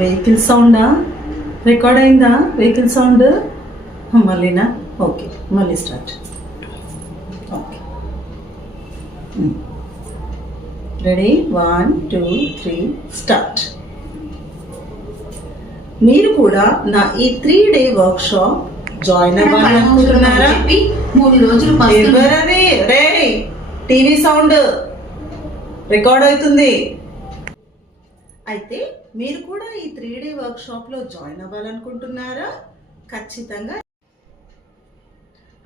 Vehicle సౌండా? Record అయిందా vehicle sound? మళ్ళీనా? Okay, మళ్ళీ start. Okay, ready? 1 2 3 start. మీరు కూడా నా ఈ 3-day వర్క్షాప్ జాయిన్ అవ్వాలనుకుంటున్నారా? 3 రోజులు ఎవరది? రెడీ, టీవీ సౌండ్ రికార్డ్ అవుతుంది. అయితే మీరు కూడా ఈ 3-day వర్క్షాప్లో జాయిన్ అవ్వాలనుకుంటున్నారా? ఖచ్చితంగా.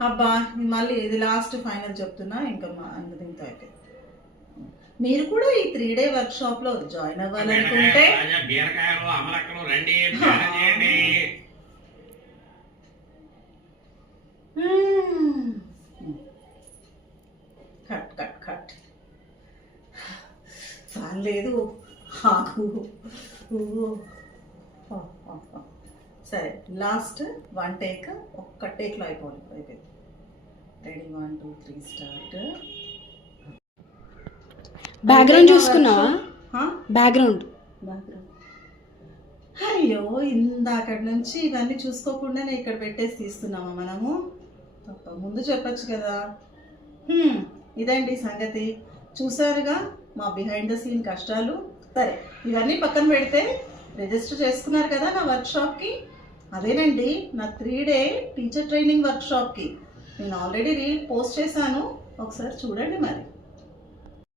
అబ్బా, మళ్ళీ ఇది లాస్ట్ ఫైనల్ చెప్తున్నా, ఇంకా దీంతో అయితే మీరు కూడా ఈ 3-day వర్క్షాప్లో జాయిన్ అవ్వాలనుకుంటే కట్ కట్ కట్ చాలేదు. సరే, లాస్ట్ 1 టేక్, ఒక్క టేక్లో అయిపోయింది. రెడీ? 1 2 3 స్టార్ట్. బ్యాక్గ్రౌండ్ చూసుకున్నావా? బ్యాక్గ్రౌండ్ అయ్యో, ఇందాకటి నుంచి ఇవన్నీ చూసుకోకుండానే ఇక్కడ పెట్టేసి తీస్తున్నామా మనము? తప్ప ముందు చెప్పచ్చు కదా. ఇదండి సంగతి. చూసారుగా మా బిహైండ్ ద సీన్ కష్టాలు. సరే, ఇవన్నీ పక్కన పెడితే రిజిస్టర్ చేసుకున్నారు కదా నా వర్క్షాప్కి. అదేనండి నా 3-day టీచర్ ట్రైనింగ్ వర్క్షాప్కి. నేను ఆల్రెడీ రీల్ పోస్ట్ చేశాను, ఒకసారి చూడండి మరి.